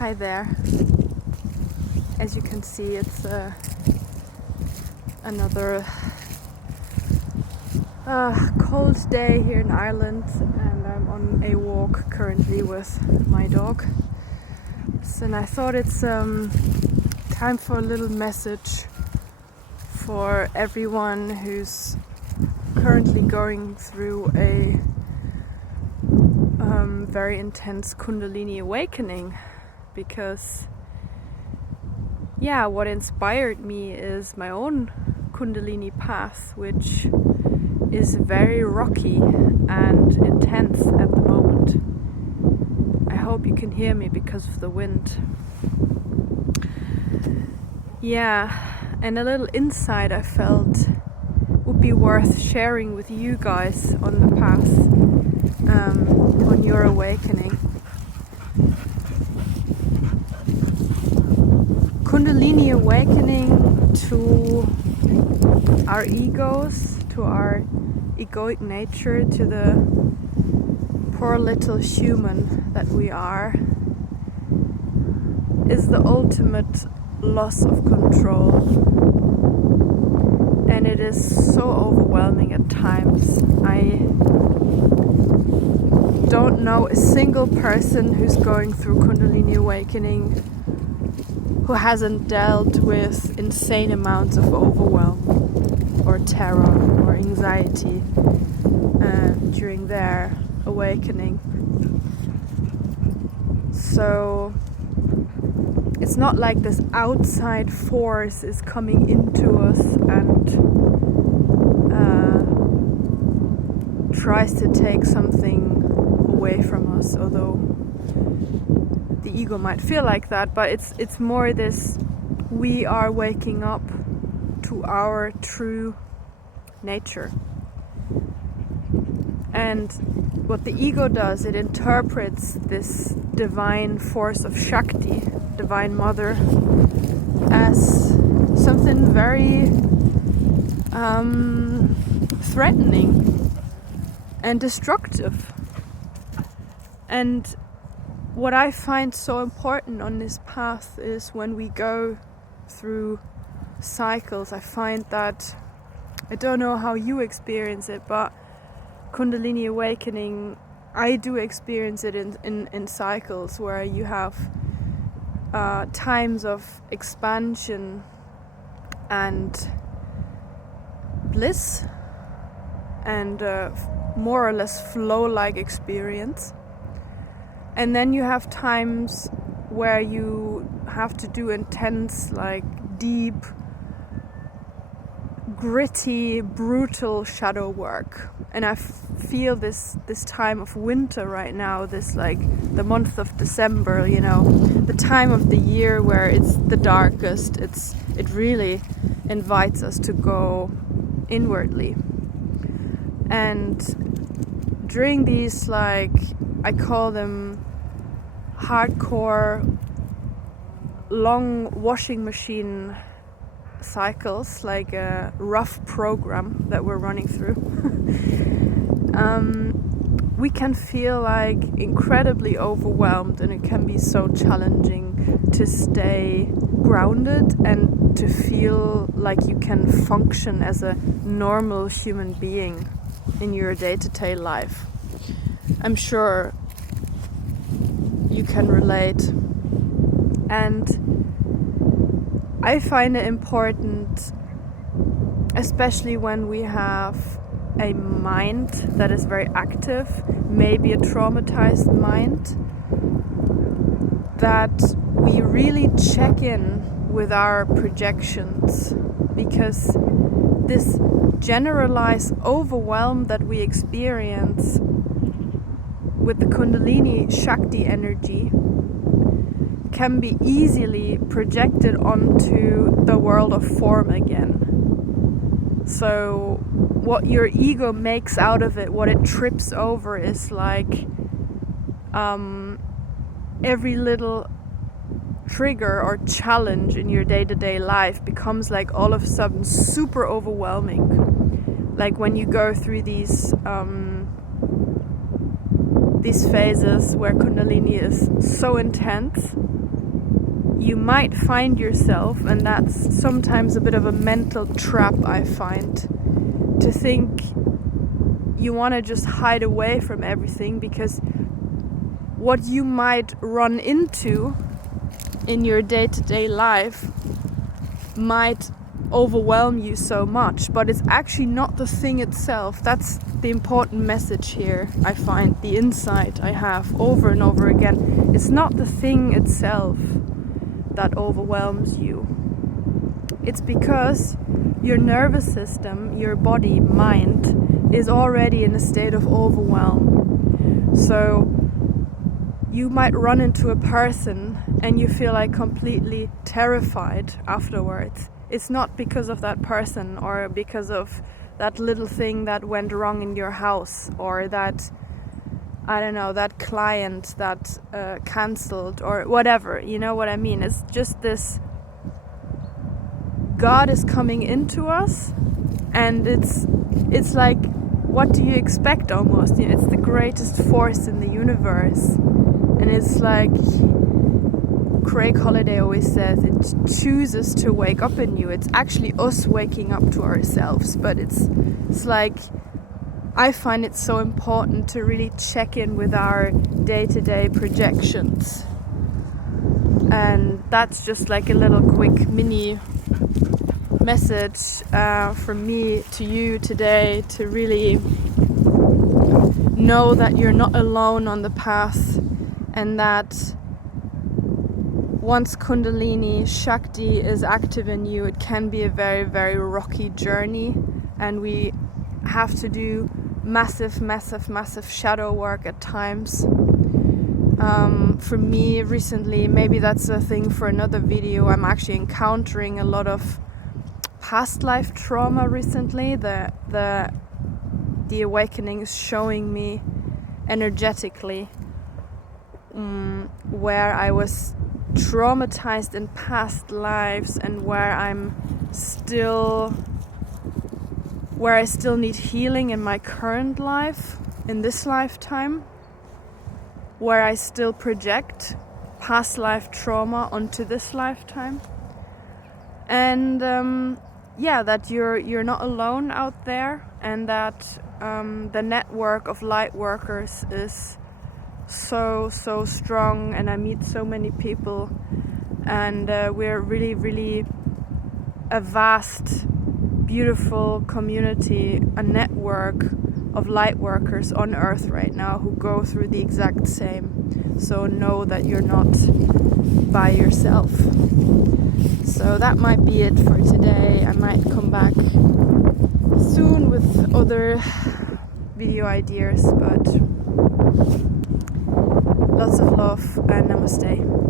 Hi there. As you can see, it's another cold day here in Ireland, and I'm on a walk currently with my dog. And I thought it's time for a little message for everyone who's currently going through a very intense Kundalini awakening, because what inspired me is my own Kundalini path, which is very rocky and intense at the moment. I hope you can hear me because of the wind. And a little insight I felt would be worth sharing with you guys on the path, on your awakening. Kundalini awakening to our egos, to our egoic nature, to the poor little human that we are, is the ultimate loss of control. And it is so overwhelming at times. I don't know a single person who's going through Kundalini awakening who hasn't dealt with insane amounts of overwhelm or terror or anxiety during their awakening. So it's not like this outside force is coming into us and tries to take something away from us, although the ego might feel like that, but it's more this: we are waking up to our true nature. And what the ego does, it interprets this divine force of Shakti, Divine Mother, as something very threatening and destructive. And what I find so important on this path is when we go through cycles, I find that, I don't know how you experience it, but Kundalini awakening, I do experience it in cycles where you have times of expansion and bliss and more or less flow-like experience. And then you have times where you have to do intense, like deep, gritty, brutal shadow work. And I feel this time of winter right now, this like the month of December, the time of the year where it's the darkest. It really invites us to go inwardly. And during these, like, I call them hardcore, long washing machine cycles, like a rough program that we're running through, we can feel like incredibly overwhelmed, and it can be so challenging to stay grounded and to feel like you can function as a normal human being in your day-to-day life. I'm sure you can relate. And I find it important, especially when we have a mind that is very active, maybe a traumatized mind, that we really check in with our projections, because this generalized overwhelm that we experience with the Kundalini Shakti energy can be easily projected onto the world of form again. So what your ego makes out of it, what it trips over, is like every little trigger or challenge in your day-to-day life becomes like all of a sudden super overwhelming. Like when you go through these phases where Kundalini is so intense, you might find yourself, and that's sometimes a bit of a mental trap, I find, to think you want to just hide away from everything, because what you might run into in your day-to-day life might overwhelm you so much, but it's actually not the thing itself. That's the important message here, I find, the insight I have over and over again. It's not the thing itself that overwhelms you. It's because your nervous system, your body, mind, is already in a state of overwhelm. So you might run into a person and you feel like completely terrified afterwards. It's not because of that person or because of that little thing that went wrong in your house, or that, I don't know, that client that cancelled or whatever, you know what I mean? It's just this, God is coming into us, and it's like, what do you expect almost? You know, it's the greatest force in the universe, and it's like Craig Holiday always says, it chooses to wake up in you. It's actually us waking up to ourselves, but it's like, I find it so important to really check in with our day-to-day projections. And that's just like a little quick mini message from me to you today, to really know that you're not alone on the path, and that once Kundalini Shakti is active in you, it can be a very, very rocky journey, and we have to do massive shadow work at times. For me recently, maybe that's a thing for another video, I'm actually encountering a lot of past life trauma recently. The awakening is showing me energetically where I was traumatized in past lives, and where I still need healing in my current life, in this lifetime, where I still project past life trauma onto this lifetime. And that you're not alone out there, and that the network of light workers is so strong, and I meet so many people, and we're really, really a vast, beautiful community, a network of light workers on earth right now who go through the exact same. So know that you're not by yourself. So that might be it for today. I might come back soon with other video ideas, but lots of love and namaste.